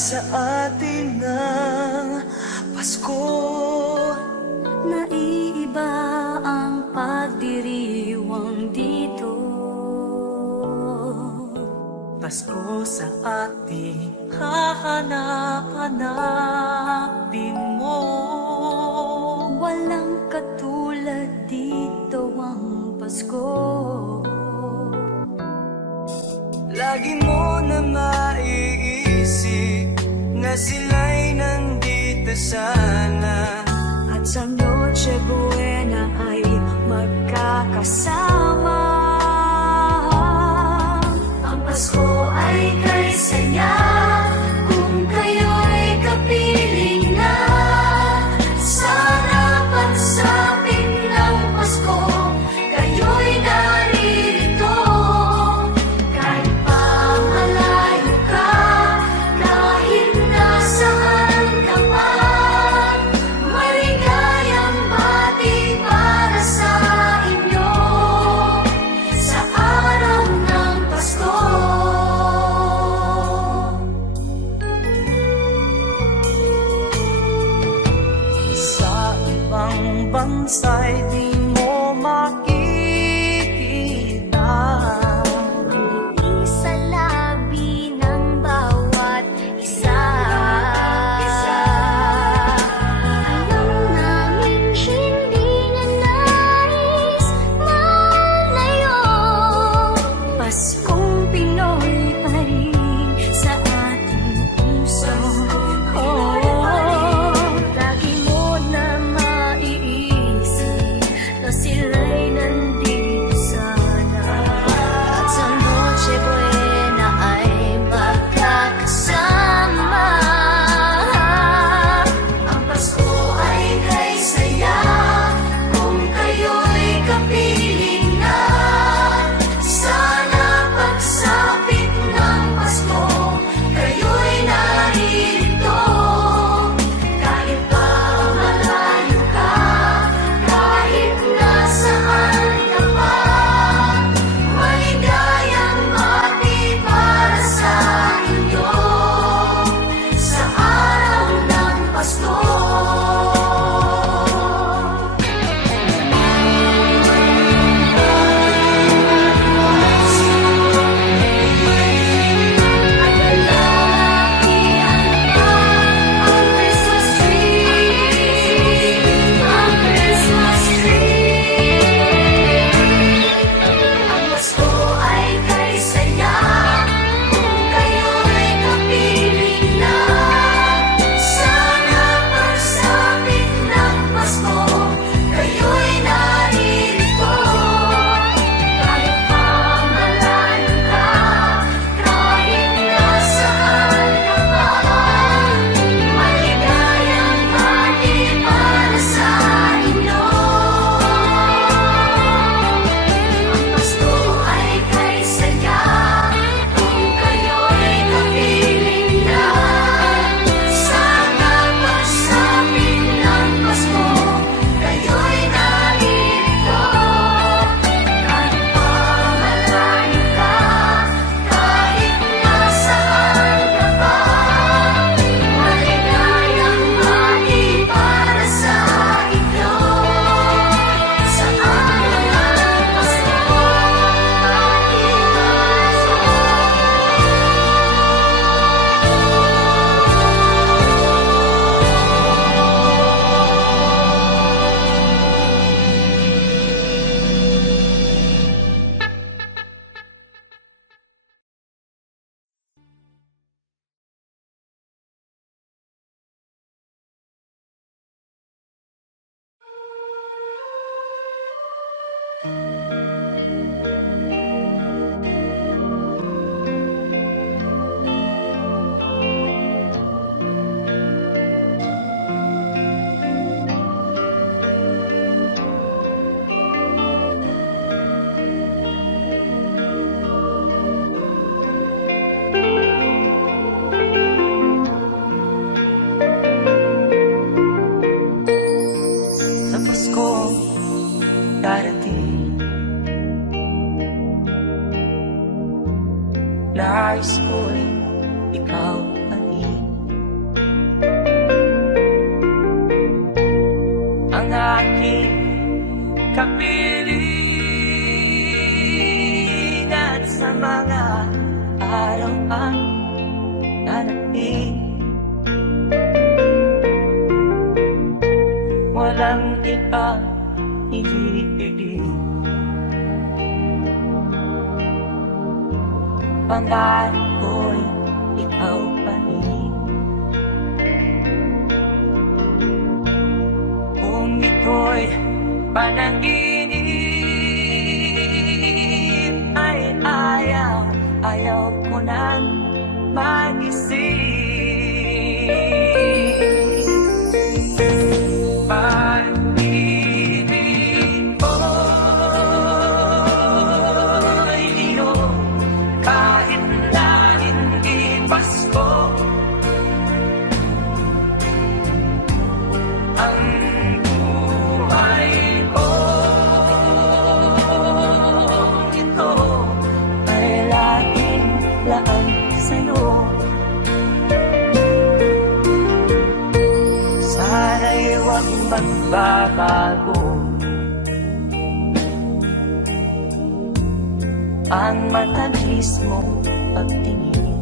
sa atin ng Pasko. Naiiba ang pagdiriwang dito. Pasko sa ating hahanap-hanapin mo. Walang katulad dito ang Pasko. Lagi mo na maiisip na sila'y nandito sana, At sa Noche Buena ay magkakasama. Ang Pasko ay kay saya kung kayo'y kapiling na. Sana pagsapit ng Pasko, kayo'y naririto. Kahit pa malayo ka, kahit nasaan ka pa, maligayang bati para sa inyo sa araw ng Pasko. sa ibang bansa'y di mo makikita. Isa labi ng bawat isa. Alam namin hindi na nais malayo. Paskong Pinoy pa rin sa ating puso. Lagi mo na maiisip na sila'y nandito sana. At sa Noche Buena ay magkakasama. Ang Pasko ay kay saya kung kayo'y kapiling na. Sana pagsapit ng Pasko, kayo'y naririto. Kahit pa malayo ka, kahit nasaan ka pa, maligayang bati para sa inyo sa araw ng Pasko. At lalaki ang Christmas tree, ang Christmas tree. Ang Pasko ay kay saya kung kayo'y kapiling na. Sana pagsapit ng Pasko, kayo'y naririto. Kahit pa malayo ka, kahit nasaan ka pa, maligayang bati para sa inyo. Ang Pasko ay kay saya kung kayo'y kapiling na. Sana pagsapit ng Pasko, kayo'y naririto. Kahit pa malayo ka, kahit nasaan ka pa, maligayang bati para sa inyo sa araw ng Pasko. Sa Pasko darating, nais ko'y ikaw pa rin. kapiling at sa mga araw ang darating. Walang iba ididilig, pangarap ko'y ikaw pa rin. Kung ito'y panaginip ay ayaw ko nang mag-isip. Pag-ibig ko'y iyong kahit na hindi Pasko. Ang buhay ko ito ay laging laan sa'yo. Sana'y huwag magbabago ang matamis mong pagtingin.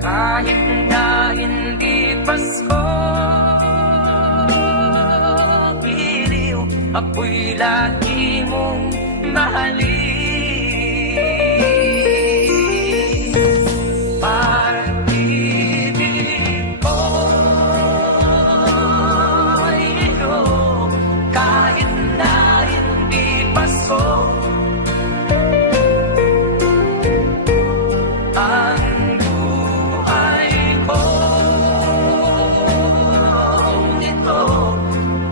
Kahit na hindi Pasko, iliw ako'y lagi mong mahalin. Pag-ibig ko'y iyong kahit na hindi Pasko. Ang buhay ko ito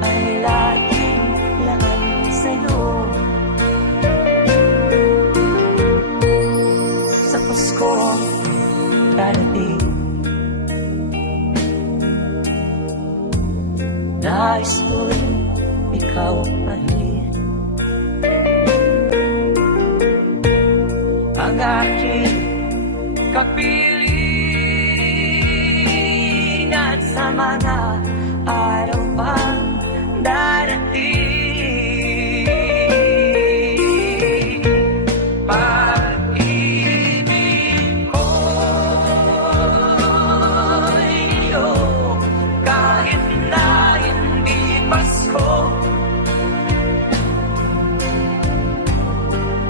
ay laging laan sa'yo. Sa Pasko darating, nais ko'y ikaw pa rin. Ang aking kapiling at sa mga araw pang darating. Pag-ibig ko'y iyong kahit na hindi Pasko.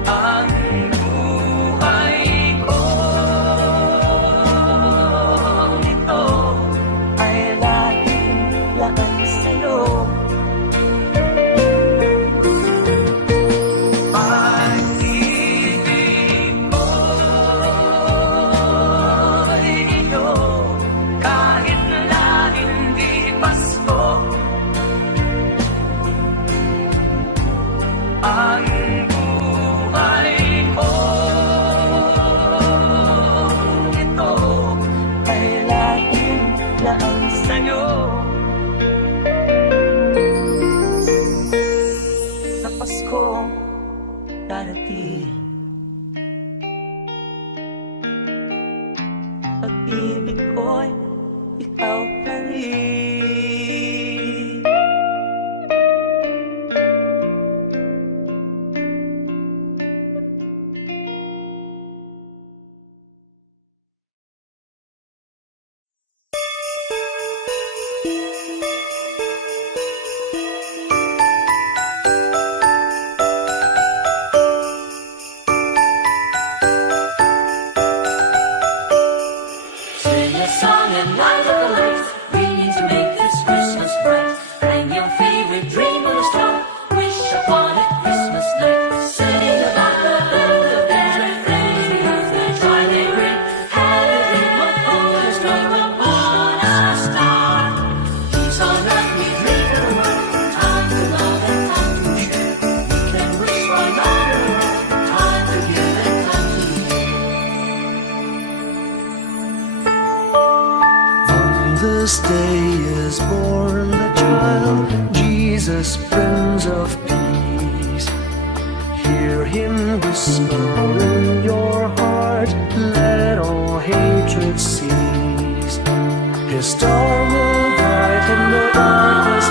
Ang buhay ko ito ay laging laan sa'yo. Pag-ibig ko'y iyong kahit na hindi Pasko. Ang buhay ko ito ay laging laan sa'yo. Sa Pasko darating, pag-ibig ko'y ikaw pa rin. Sing a song and light up the lights. We need to make this Christmas bright. Hang your favorite dream on a star. Wish upon it Christmas night. Sing about the birth of Mary, praise the joy they bring. Have a dream of hope and strength upon a star. Peace on earth we dream for the world. Time to love and time to share. We can wish for another world. Time to give and time to give. This day is born the child, Jesus, Prince of Peace. Hear him whisper in your heart, let all hatred cease. His star will brighten the darkness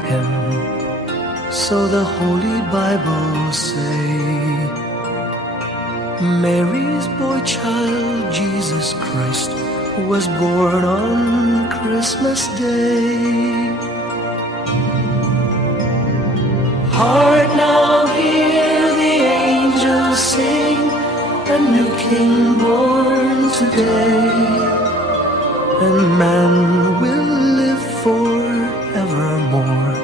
Bethlehem, so the Holy Bible say. Mary's boy child, Jesus Christ, was born on Christmas Day. Hark now, hear the angels sing, a new King born today, and man will live forevermore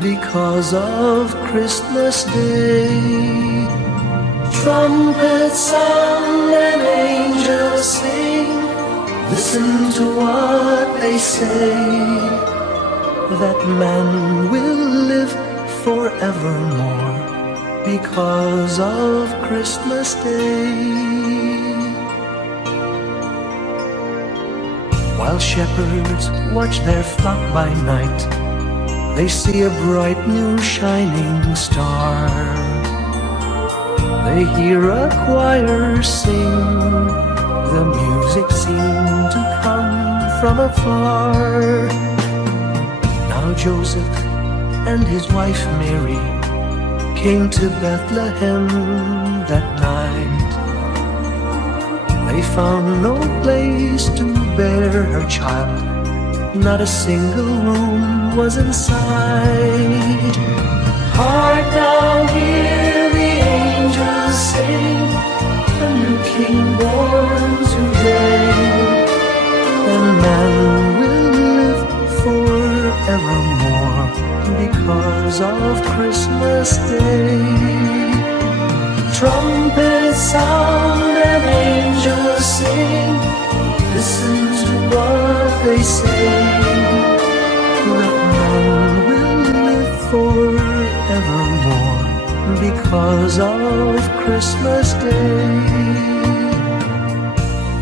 because of Christmas Day. Trumpets sound and angels sing, listen to what they say, that man will live forevermore because of Christmas Day. While shepherds watch their flock by night, they see a bright new shining star. They hear a choir sing, the music seemed to come from afar. Now Joseph and his wife Mary came to Bethlehem that night. They found no place to bear her child, not a single room was in sight. Hark now, hear the angels sing, a new King born today, and man will live forevermore because of Christmas Day. Trumpets sound and angels sing, listen to what they say, that man will live forevermore because of Christmas Day.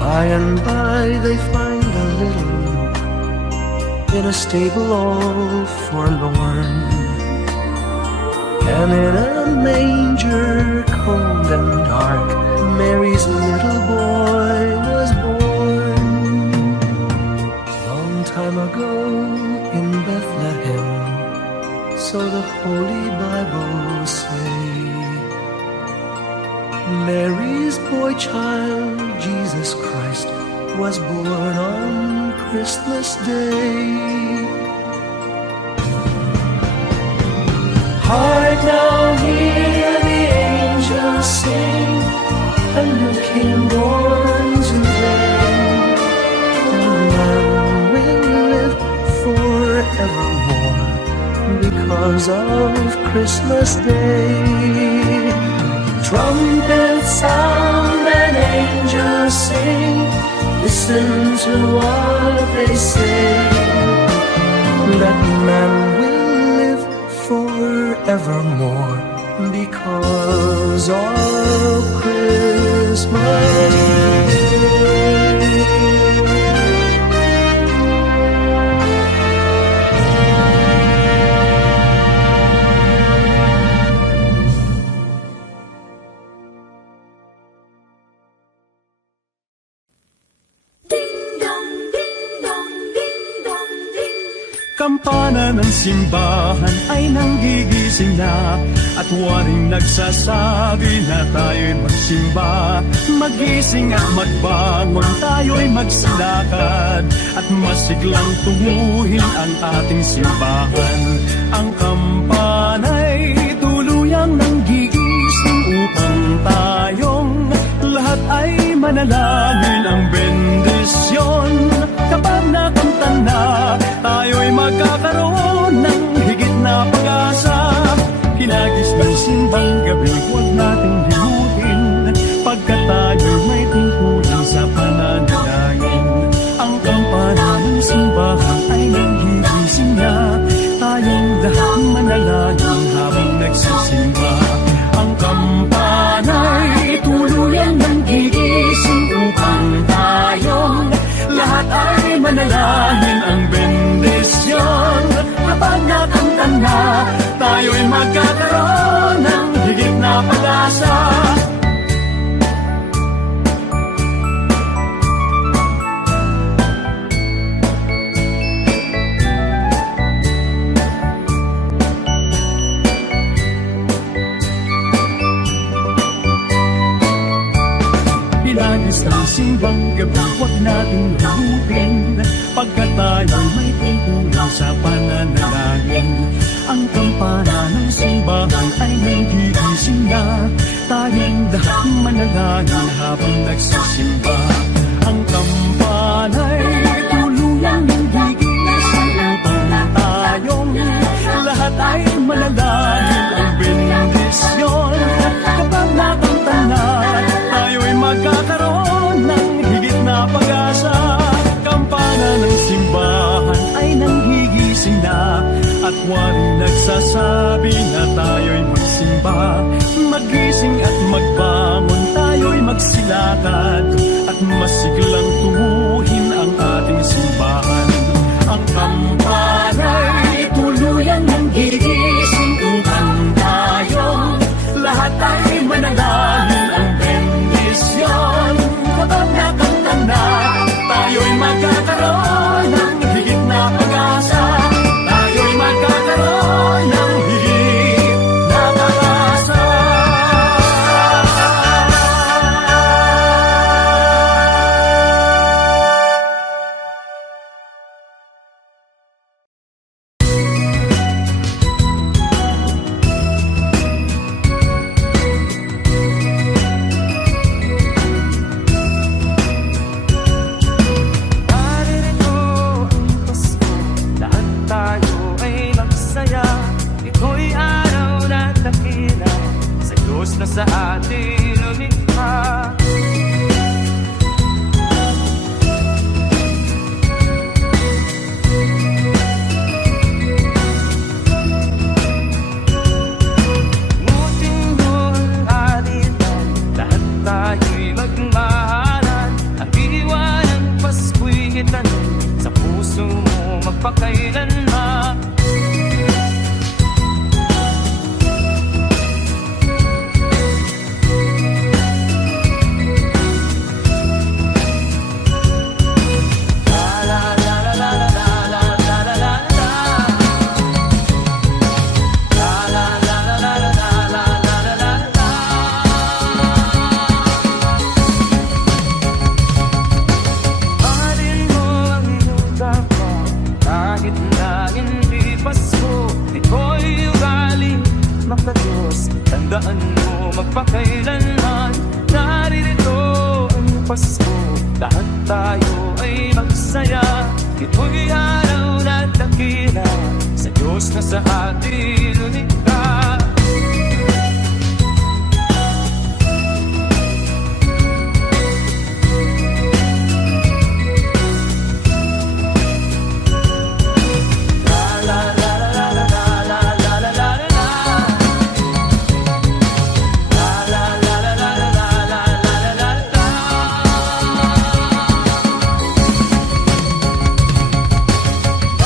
By and by they find a little nook in a stable all forlorn, and in a manger cold and dark, Mary's little boy was born. Long time ago in Bethlehem, so the Holy Bible say. Mary's boy child, Jesus Christ, was born on Christmas Day. Hark now, hear the angels sing, a new King born today, and man will live forevermore because of Christmas Day. Trumpets sound and angels sing, listen to what they say, that man will live forevermore because of Christmas Day. Kampana ng simbahan ay nanggigising na, at waring nagsasabi na tayo'y magsimba. Magising at magbangon, tayo'y magsilakad, at masiglang tunguhin ang ating simbahan. Ang kampana'y tuluyang nanggigising upang tayong lahat ay manalangin ang bendisyon. Kapag nakanta na, tayo'y magkakaroon ng higit na pag-asa. Hinagis ng simbang gabi, huwag nating limutin, pagkat tayo'y may tungkulin sa pananalangin. Ang kampana ng simbahan ay nanggigising na, tayong simbang gabi, huwag natin lupin, pagkat tayo'y may tungkulin sa pananalangin. Ang kampana ng simbahan ay nanggigising na, tayong lahat manalangin habang nagsisimba. Ang kampana'y tuluyang nanggigising upang tayong lahat ay manalangin. Ang bendisyon kapag nakanta na, tayo'y magkakaroon ng higit na pag-asa. Kampana ng simbahan ay nanghigising na, at waring nagsasabi na tayo'y magsimba. Magising at magbangon, tayo'y magsilakad, at masiglang tuwuhin ang ating simbahan. Ang kampana'y tuluyang nanghigising upang tayong lahat ay manalangin. Ang bendisyon kapag nakanta na, tayo'y magkakaroon ng higit na pag-asa. Tayo'y magkakaroon ng higit na pag-asa. Naririto ang Pasko, lahat tayo ay magsaya. Ito'y araw na dakila sa Diyos na sa atin lumikha. Ngutin mo ang alitan, lahat tayo'y magmahalan. Ang diwa ng Pasko'y itanong sa puso mo magpakailanman. Mahalin mo ang iyong kapwa, kahit na hindi Pasko. Ito'y ugali makadiyos, tandaan mo magpakailanman. Naririto ang Pasko, lahat tayo ay magsaya. Ito'y araw na dakila sa Diyos na sa atin lumikha.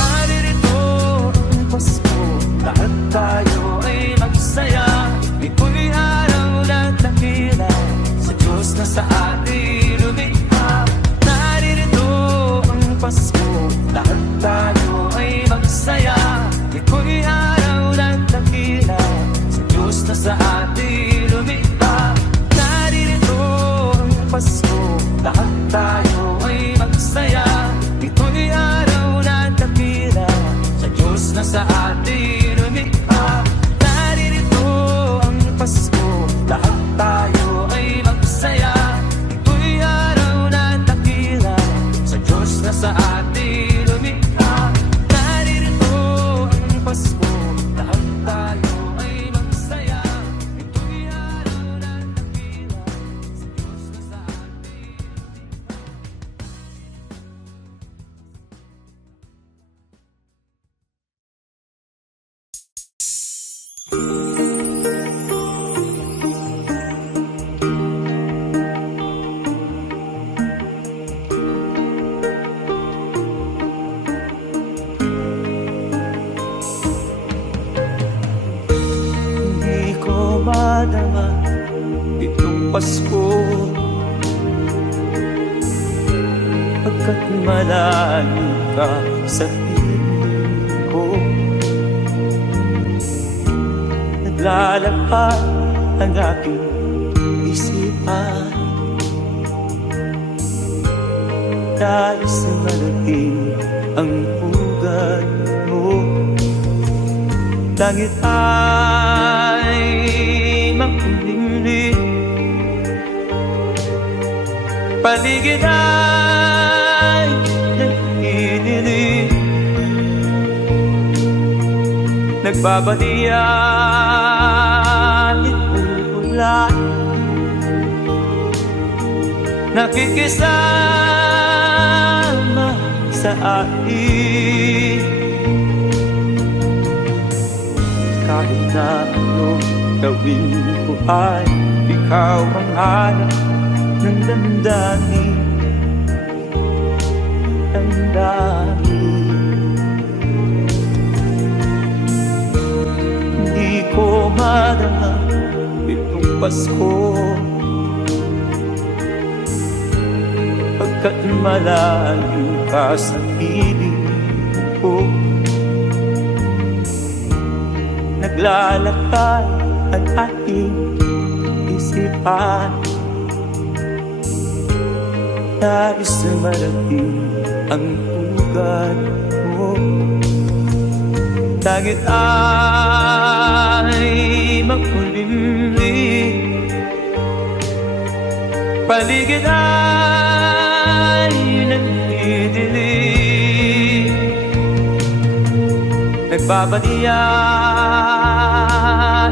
Naririto ang Pasko, lahat tayo ay magsaya. Ito'y araw na dakila sa Diyos na sa atin lumikha. Naririto ang Pasko, lahat tayo ay magsaya. Ito'y araw na dakila sa Diyos na sa atin lumikha. Naririto ang Pasko, lahat tayo ay magsaya. Ito'y araw na dakila sa Diyos na sa atin lumikha. Naririto ang Pasko, lahat tayo ay magsaya. Ito'y araw na dakila sa Diyos na sa atin lumikha. Naririto ang Pasko, lahat tayo ay magsaya. Ito'y araw na dakila sa Diyos na sa atin. Hindi ko madama itong Pasko, pagkat malayo ka sa piling ko. Naglalakad ang aking isipan, Nais marating ang ugat mo. Langit ay makulimlim, paligid ay nagdidilim. Nagbabalian itong ulan, nakikisama sa akin. Kahit na anong gawin ko ay ikaw ang hanap ng damdamin. Hindi ko madama itong Pasko, pagkat malayo ka sa piling ko. Naglalakad ang aking isipan, nais na marating ang ugat mo. Langit ay makulimlim, paligid ay nagdidilim. Nagbabaliya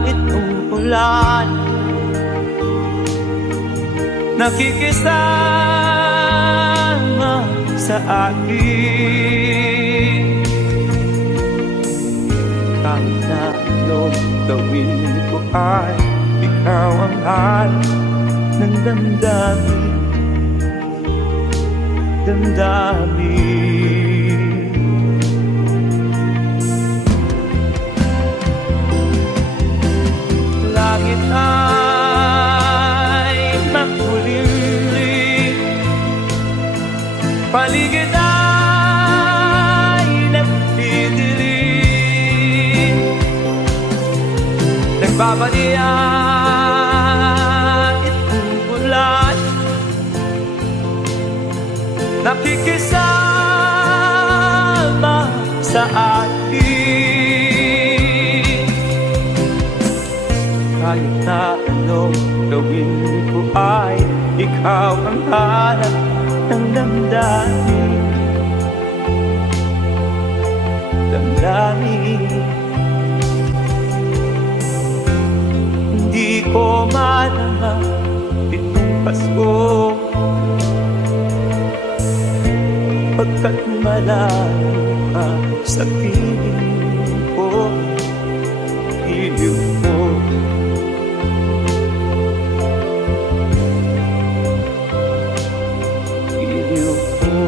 itong ulan, nakikisama sa akin. Kahit na anong gawin ko ay ikaw ang hanap ng damdamin. Langit ay makulimlim, paligid ay nagdidilim. Nagbabaliya itong ulan, nakikisama sa akin. Kahit na anong gawin ko ay ikaw ang hanap ng damdamin. Hindi ko madama itong Pasko, pagkat malayo ka sa piling ko. Iliw mo, iliw mo.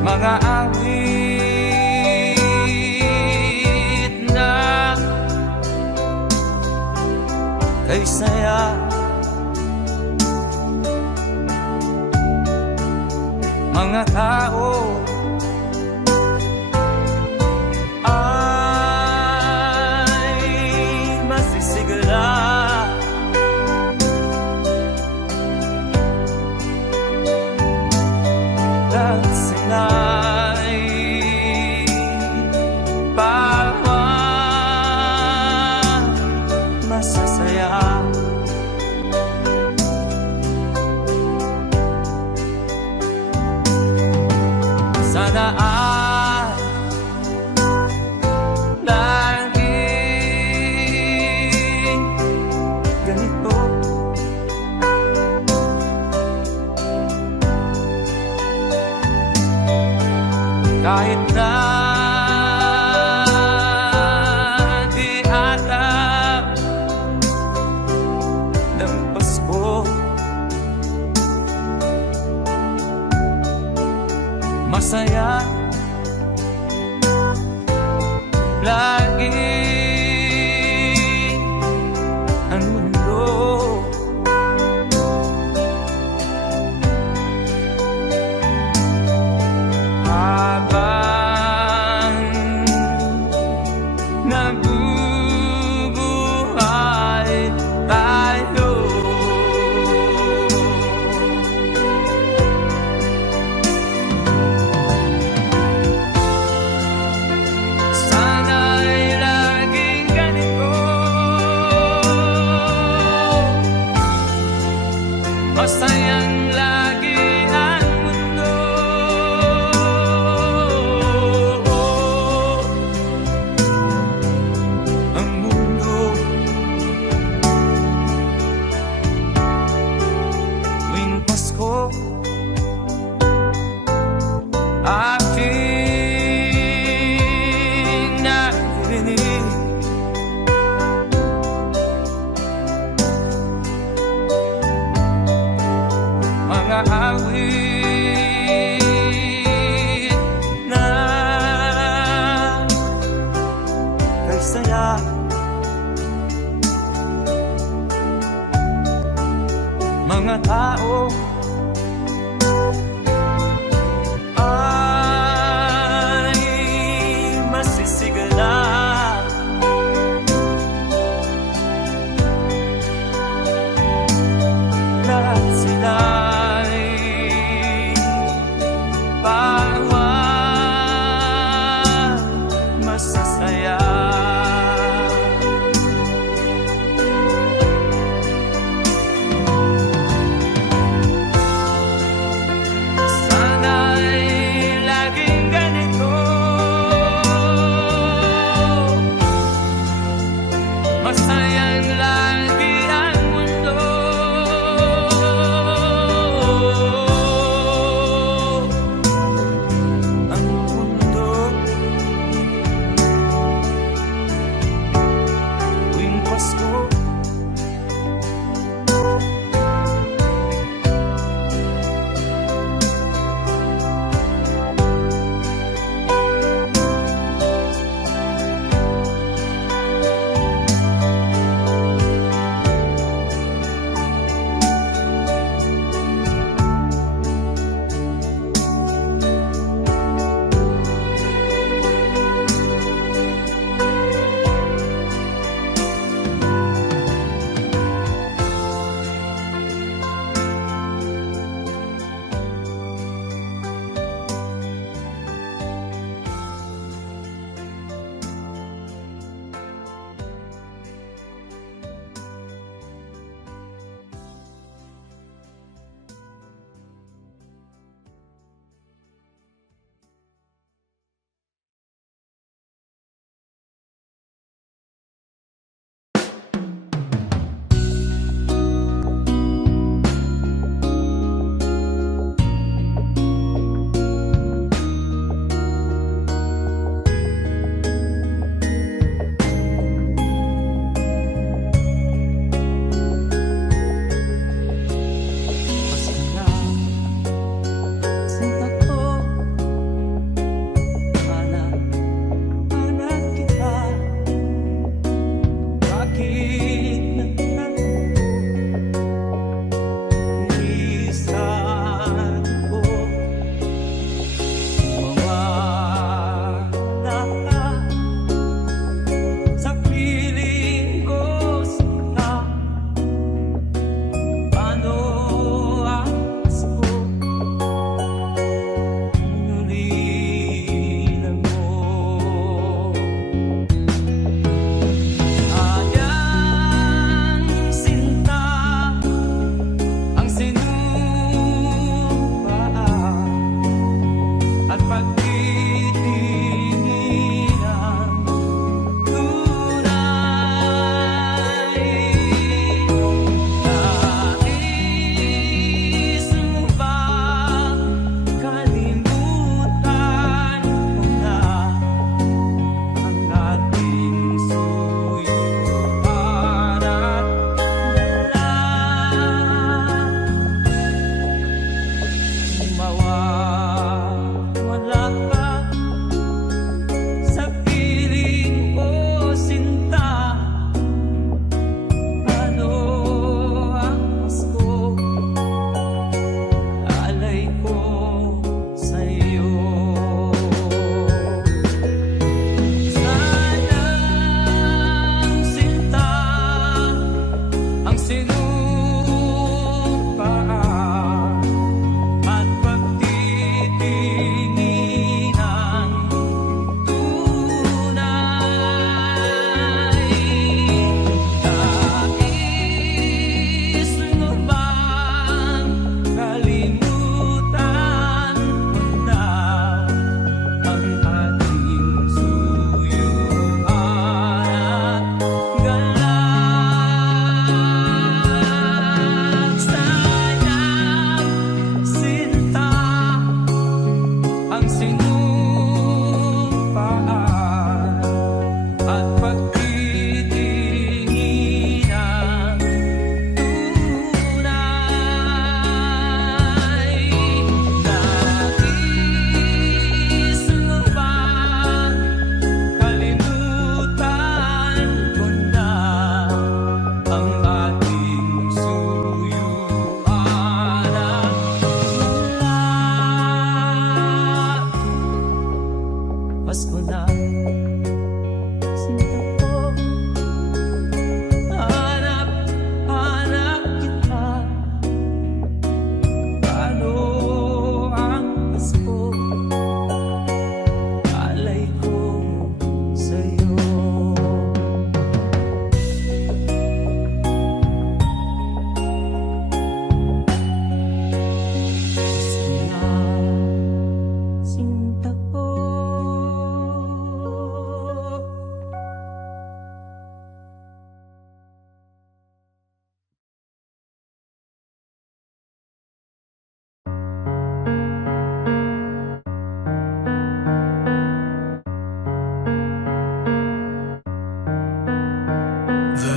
Mga awit na kay saya, mga tao ay masisigla. At sila'y parang masasaya. Kahit na di alam ng Pasko, masaya lagi ang mundo. Habang nabubuhay tayo, sana'y laging ganito, masayang lagi ang mundo. Ang mundo tuwing Pasko, ating naririnig mga awit na kay saya. Mga tao ay masisigla, lahat sila'y bawat masasaya.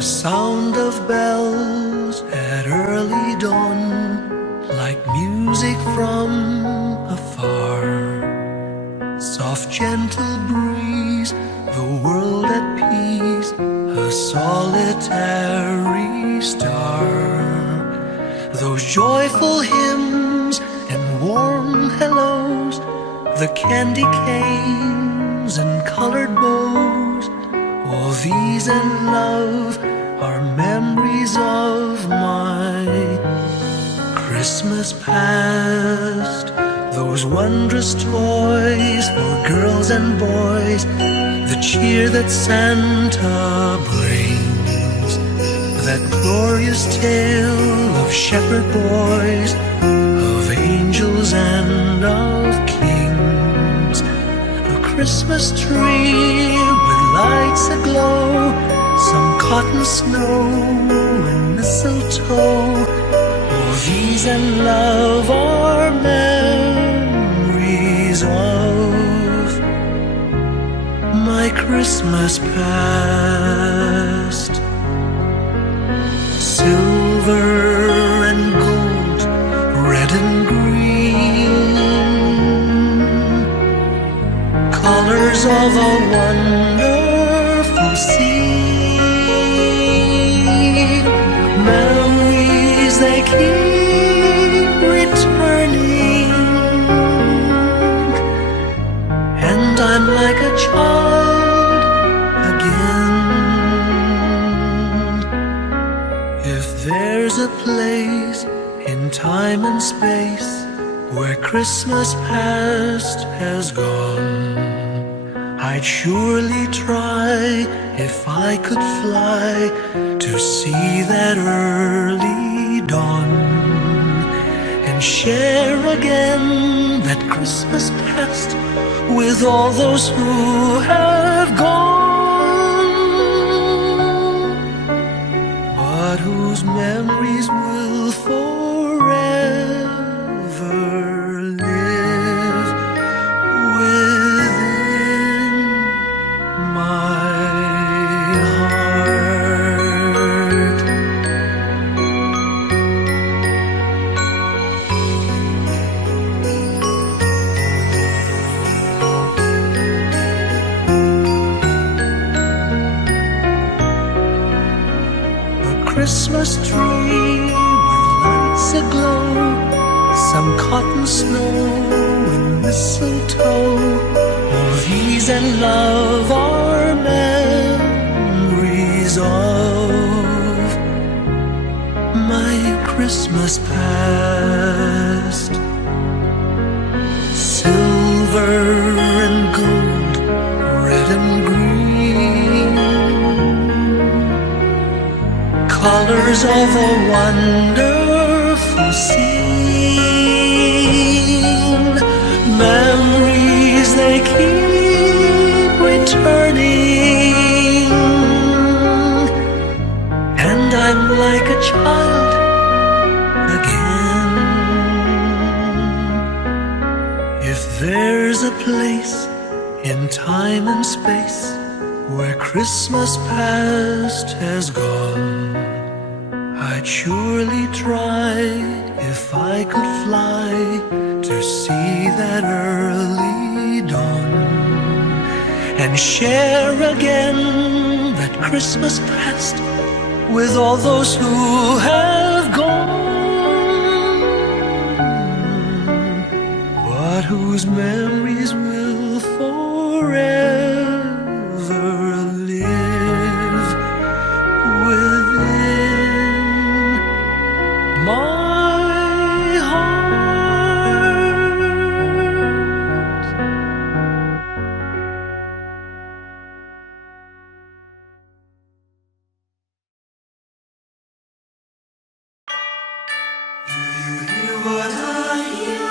sound of bells at early dawn, like music from afar. Soft, gentle breeze, the world at peace, a solitary star. Those joyful hymns and warm hellos, the candy canes and colored bows, all these and love are memories of my Christmas past. Those wondrous toys for girls and boys, the cheer that Santa brings, that glorious tale of shepherd boys, of angels and of kings. A Christmas tree with lights aglow, some cotton snow and mistletoe, all these and love are memories of my Christmas past. Silver and gold, red and green, colors of a wonderful scene. Memories they keep returning, and I'm like a child again. If there's a place in time and space where Christmas past has gone, I'd surely try, if I could fly, to see that early dawn, and share again that Christmas past with all those who have gone, but whose memories will forever live within my heart. A Christmas tree with lights aglow, some cotton snow and mistletoe, all these and love are memories of my Christmas past. Silver and gold, red and green, colors of a wonderful scene. Memories they keep returning, and I'm like a child again. If there's a place in time and space where Christmas past has gone, I'd surely try, if I could fly, to see that early dawn, and share again that Christmas past with all those who have gone, but whose memories will forever live within my heart. Do you hear what I hear?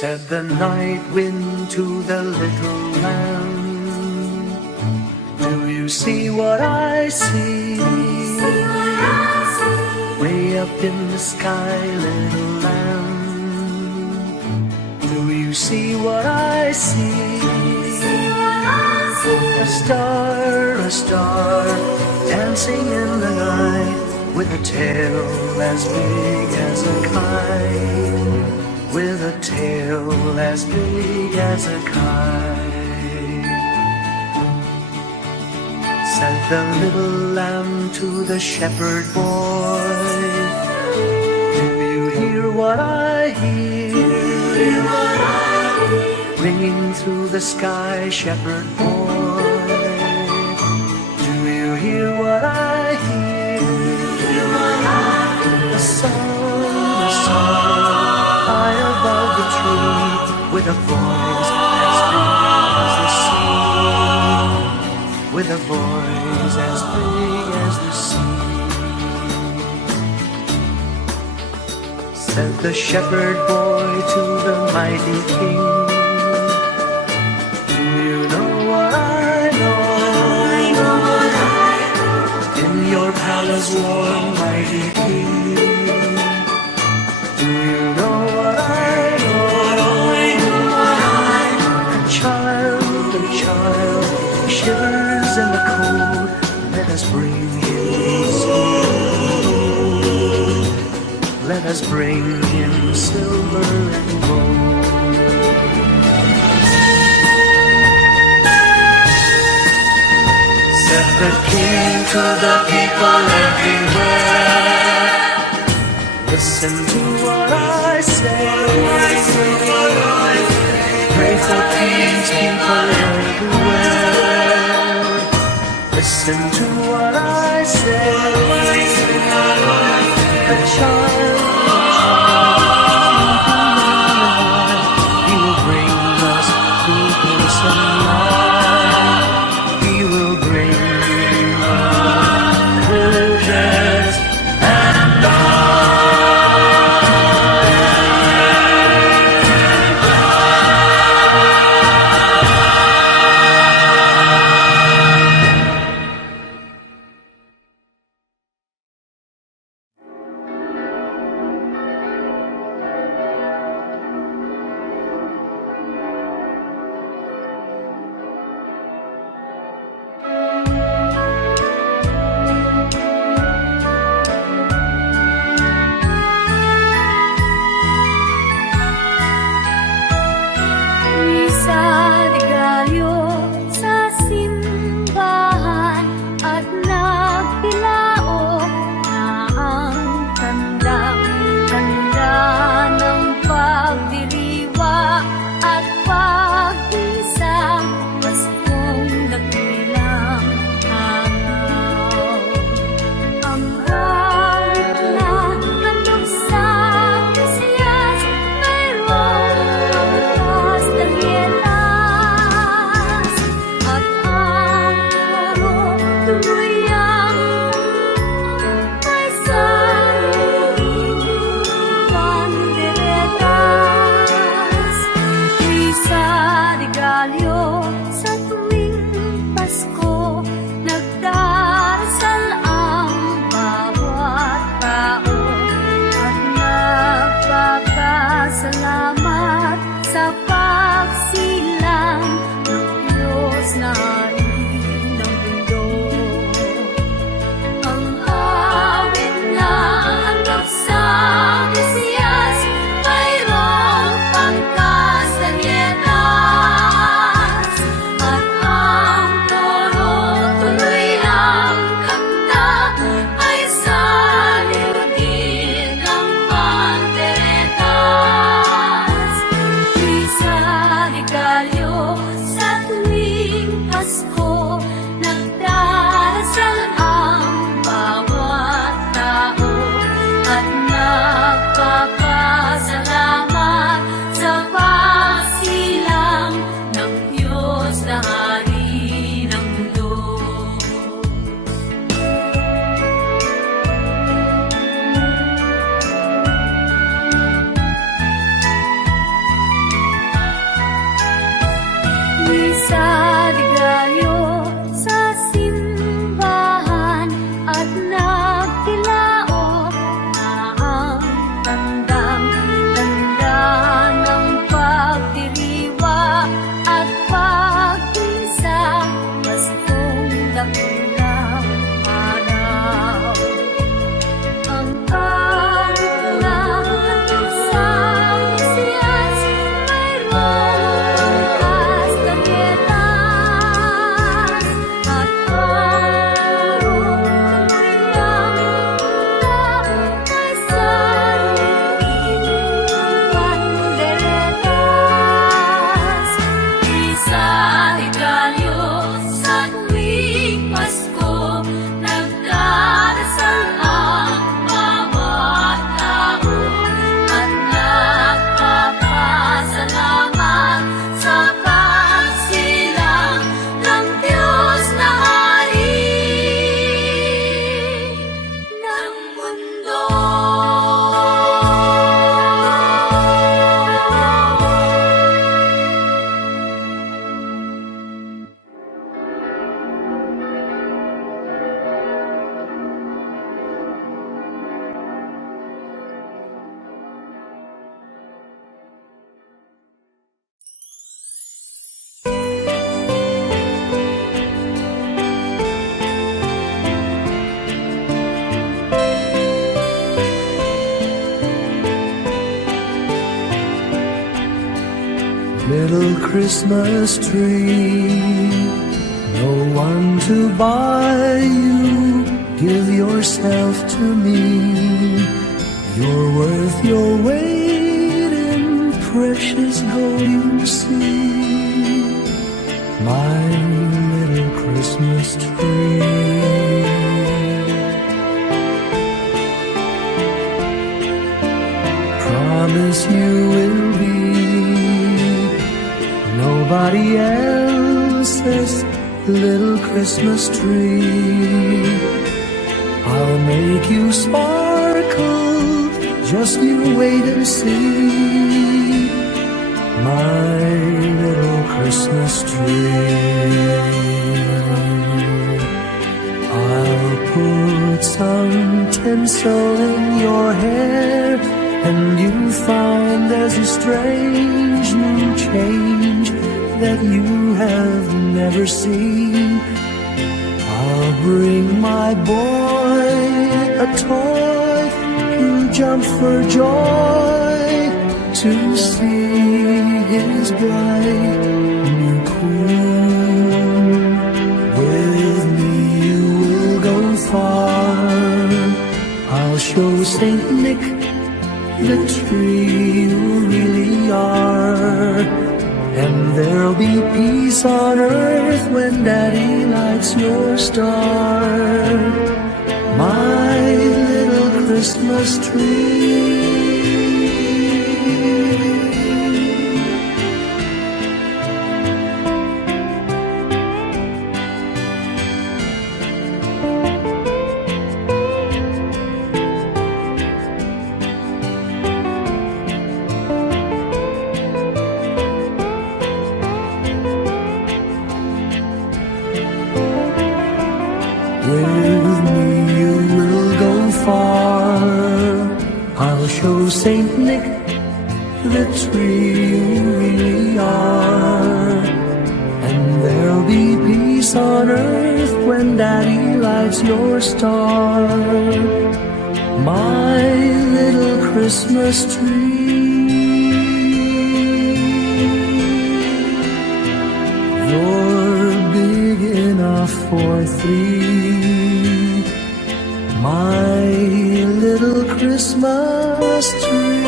Said the night wind to the little lamb. Do you see what I see? Way up in the sky, little lamb. Do you see what I see? a star, dancing in the night, with a tail as big as a kite, with a tail as big as a kite. Said the little lamb to the shepherd boy, do you hear what I hear? Ringing through the sky, shepherd boy, do you hear what I hear? The song, high above the tree, with a voice as big as the sea, with a voice as big as the sea. Said the shepherd boy to the mighty king, palace warm, mighty king. Do you know what I know? A child shivers in the cold. Let us bring him silver. Let us bring him silver and gold. Said the king to the people everywhere, listen to what I say. Pray for peace, people everywhere. Listen to what I say. The child, he will bring us through peace and life. He will bring visions and little Christmas tree. No one to buy you, give yourself to me. You're worth your weight in precious gold, you see. My little Christmas tree. Promise you will be nobody else's little Christmas tree. I'll make you sparkle, just you wait and see. My little Christmas tree. I'll put some tinsel in your hair, and you'll find there's a strange new change that you have never seen. I'll bring my boy a toy, he'll jump for joy to see his bright new queen. With me you will go far, I'll show Saint Nick the tree you really are. And there'll be peace on earth when Daddy lights your star. My little Christmas tree. With me you will go far, I'll show Saint Nick the tree you really are. And there'll be peace on earth when Daddy lights your star. My little Christmas tree. You're big enough for three, my little Christmas tree.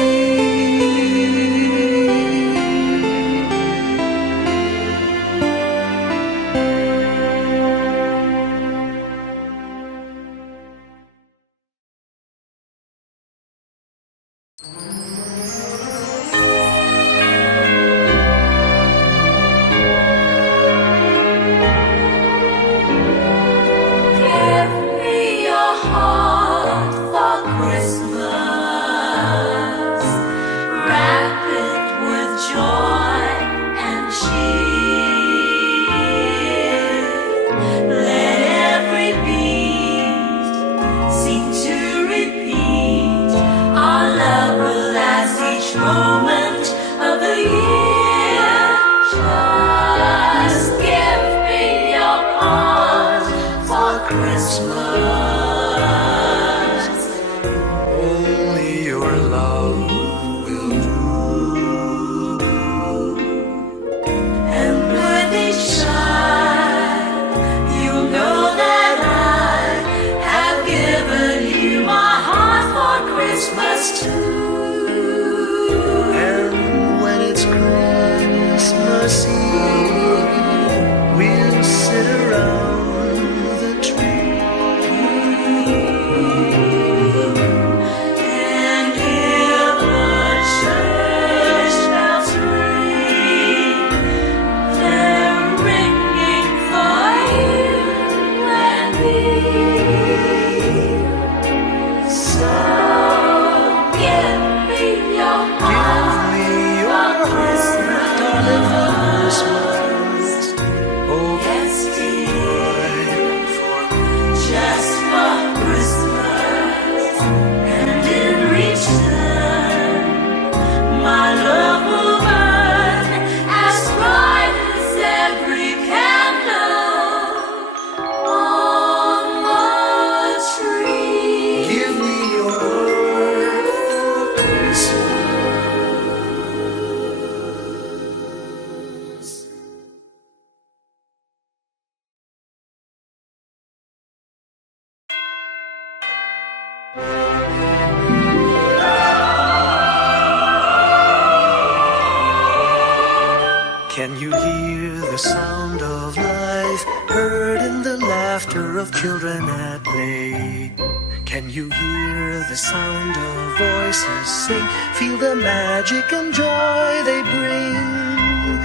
Give me your heart for Christmas. Wrap it with joy and cheer. Let every beat seem to repeat. Our love will last each moment of the year. Just give me your heart for Christmas. Only your love will do. And with each child, you'll know that I have given you my heart for Christmas too. And when it's Christmas Eve, we'll sit around the tree. And hear the church bells ring. They're ringing for you and me. So give Can you hear the sound of life heard in the laughter of children at play? Can you hear the sound of voices sing? Feel the magic and joy they bring.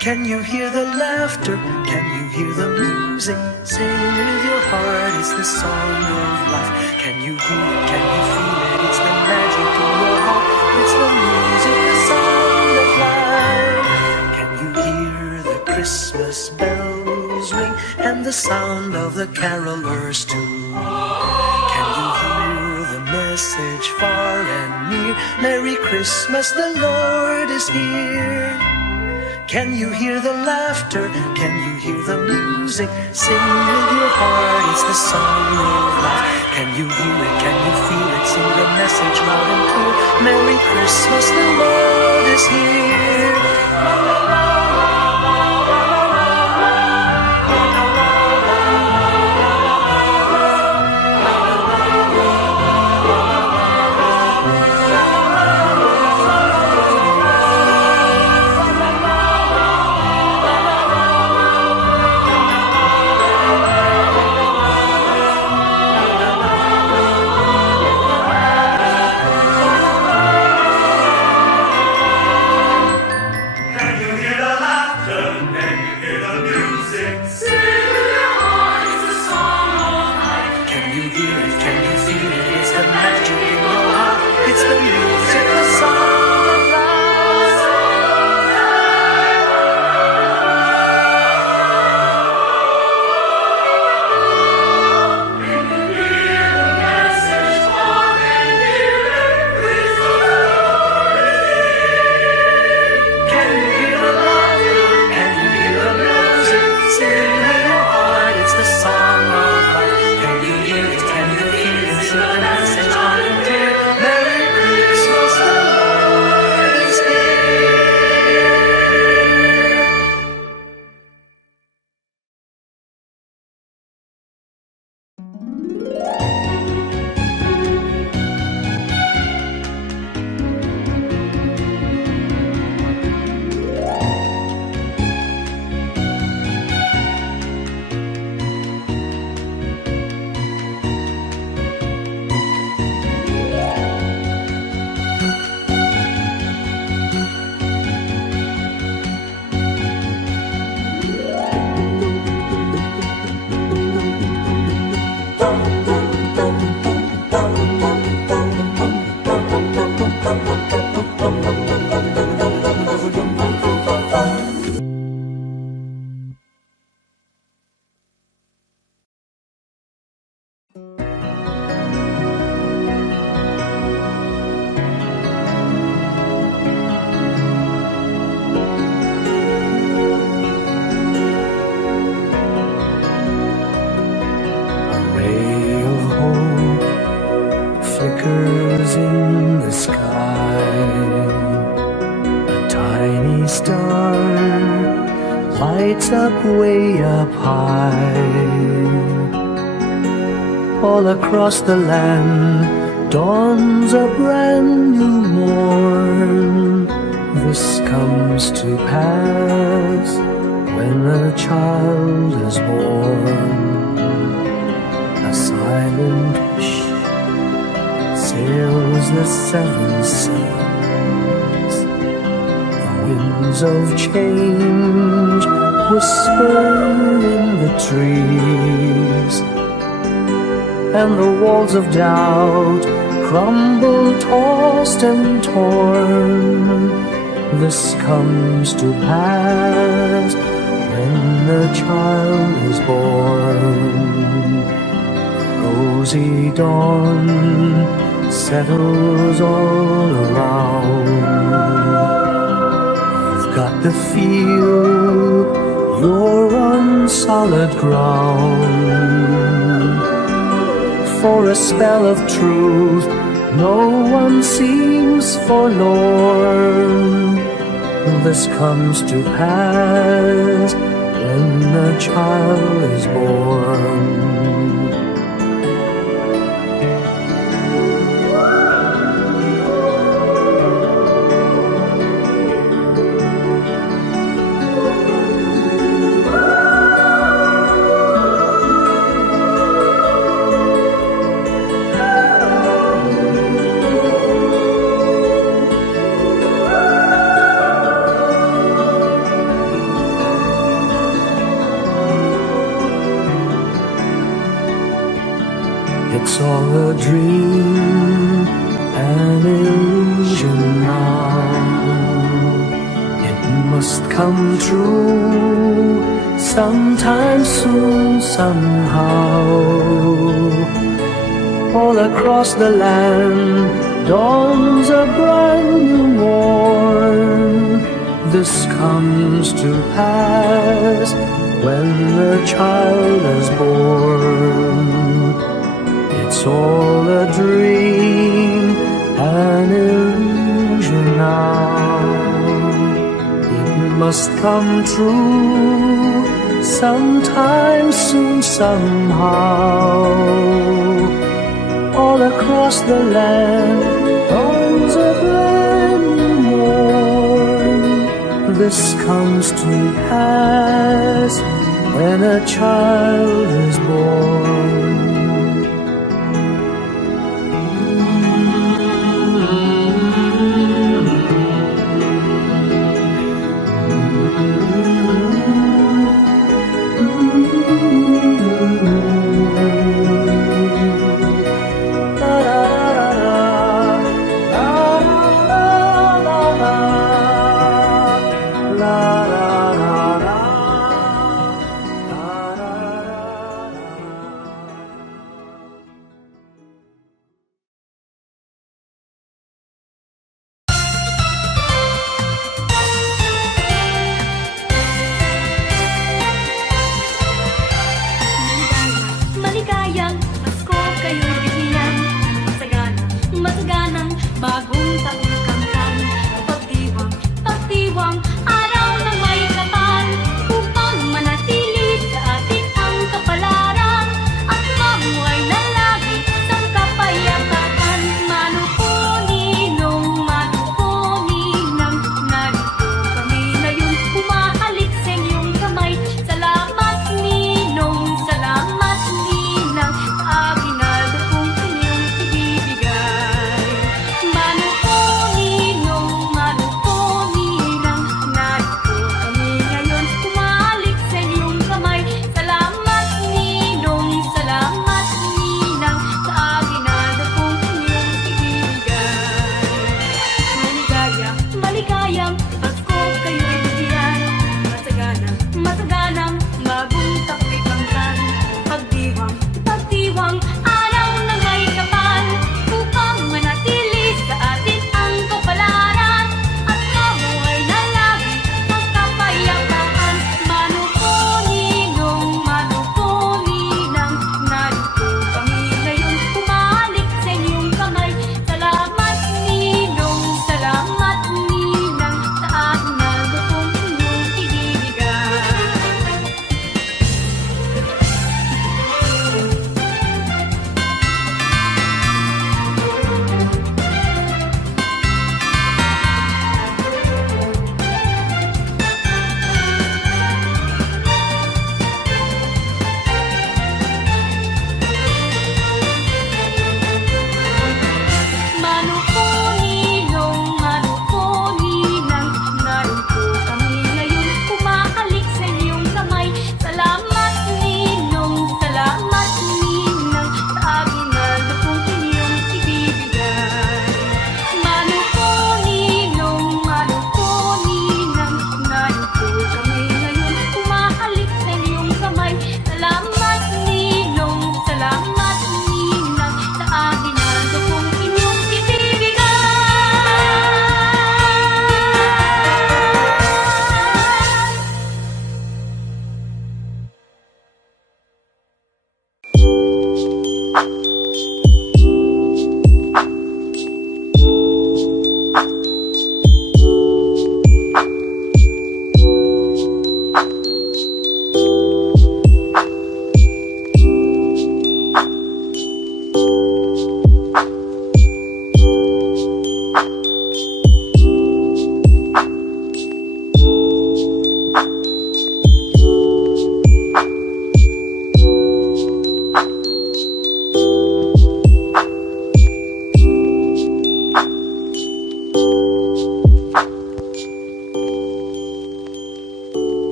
Can you hear the laughter? Can you hear the music? Sing with your heart, it's the song of life. Can you hear it? Can you feel it? It's the magic in your heart. It's the music, the sound of life. Can you hear the Christmas bells ring and the sound of the carolers too? Can you hear the message far and near? Merry Christmas, the Lord is here. Can you hear the laughter? Can you hear the music? Sing with your heart, it's the song of life. Can you hear it? Can you feel it? Sing the message loud and clear. Merry Christmas, the Lord is here. In the sky, a tiny star lights up way up high. All across the land dawns a brand new morn. This comes to pass when a child is born. A silent wish sails the seven seas. The winds of change whisper in the trees, and the walls of doubt crumble, tossed and torn. This comes to pass when the child is born. Rosy dawn settles all around. You've got the feel you're on solid ground. For a spell of truth, no one seems forlorn. This comes to pass when a child is born. come true sometime soon, somehow. All across the land dawns a brand new morn. This comes to pass when the child is born. It's all a dream, an illusion now. It must come true sometime soon, somehow. All across the land dawns a brand new morn. This comes to pass when a child is born.